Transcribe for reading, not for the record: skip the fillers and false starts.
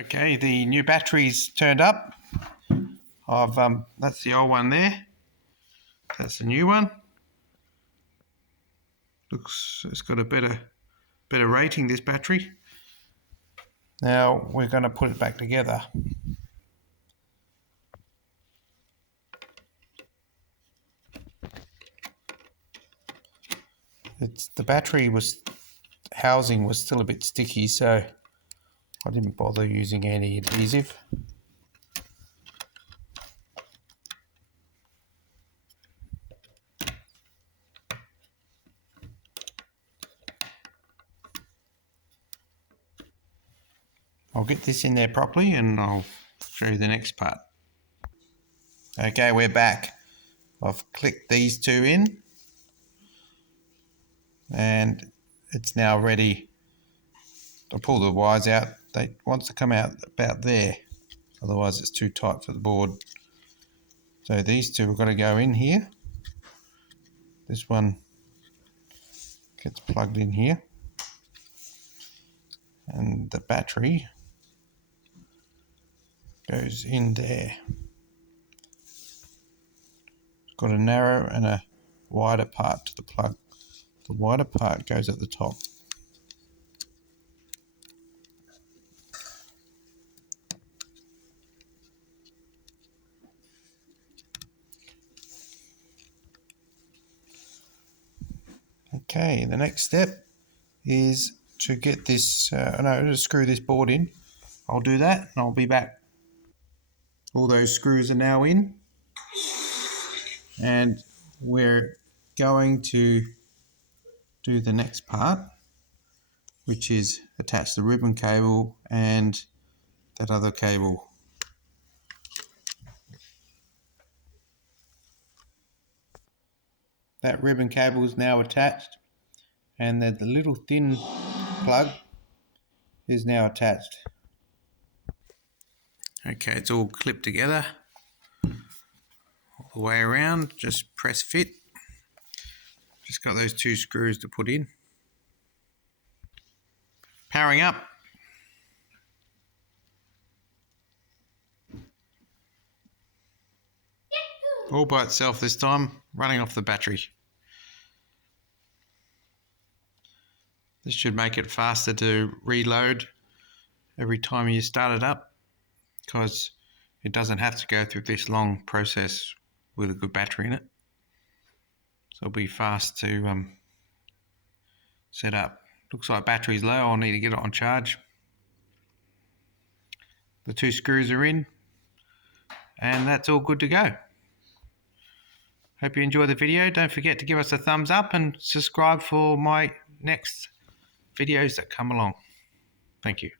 Okay, the new battery's turned up. That's the old one there. That's the new one. Looks, it's got a better rating, this battery. Now we're going to put it back together. The battery housing was still a bit sticky, so I didn't bother using any adhesive. I'll get this in there properly and I'll show you the next part. Okay, we're back. I've clicked these two in and it's now ready. I'll pull the wires out. They want to come out about there, otherwise it's too tight for the board. So these two are going to go in here. This one gets plugged in here, and the battery goes in there. It's got a narrow and a wider part to the plug. The wider part goes at the top. Okay, the next step is to get this, to screw this board in. I'll do that and I'll be back. All those screws are now in and we're going to do the next part, which is attach the ribbon cable and that other cable. That ribbon cable is now attached and the little thin plug is now attached. Okay, it's all clipped together all the way around, just press fit. Just got those two screws to put in. Powering up. All by itself this time, running off the battery. This should make it faster to reload every time you start it up, because it doesn't have to go through this long process with a good battery in it. So it'll be fast to set up. Looks like battery's low, I'll need to get it on charge. The two screws are in and that's all good to go. Hope you enjoyed the video. Don't forget to give us a thumbs up and subscribe for my next videos that come along. Thank you.